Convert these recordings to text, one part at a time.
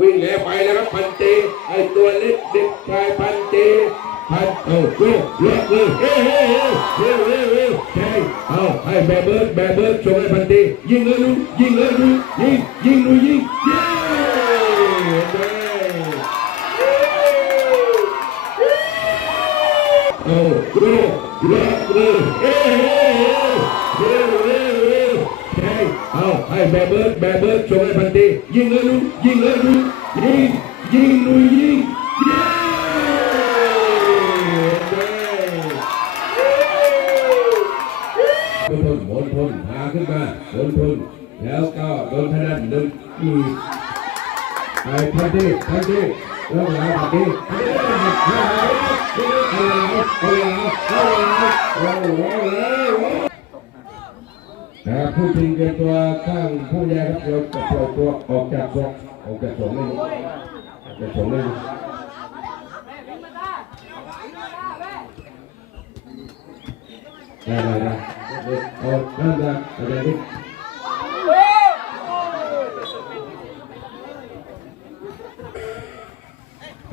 วิ่งแล้ไปแล้วครับพันเตไอตัวเล็กเด็กชายพันเตพันเอ้าเว้ยเล็กเลยเฮ้ยเฮ้ยเฮ้ยเฮ้ยเฮ้ยเฮ้ยเฮ้ยเอาให้แบเบิร์ดแบเบิร์ดชงให้พันเตยิงเลยดูยิงเลยดูยิงยิงดูยิงเย้เอ้าเว้ยเล็กเลยเฮ้ยเฮ้ยเฮ้ยเฮ้ย ให้แบเบิร์ดแบเบิร์ดส่งให้พันตียิงเลยดูยิงเลยดูยิงยิงดูยิงเย้บนทนบนพาขึ้นมาบนทนแล้วก็โดนทนันดึงอีกไปพันทีพันทีแล้วหลังพันทีพันทีเอาเอาเอาเอาเอานะ ผู้ชิงเกินตัวข้างผู้ใหญ่ครับเดี๋ยวจะปล่อยตัวออกจากสองออกจากสองเลยออกจากสองเลยได้ได้ได้เอานั่นนะอะไรนี่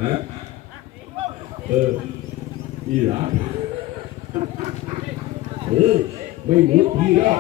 ฮะเอออีหลาเออ ไม่หมุดพี่แล้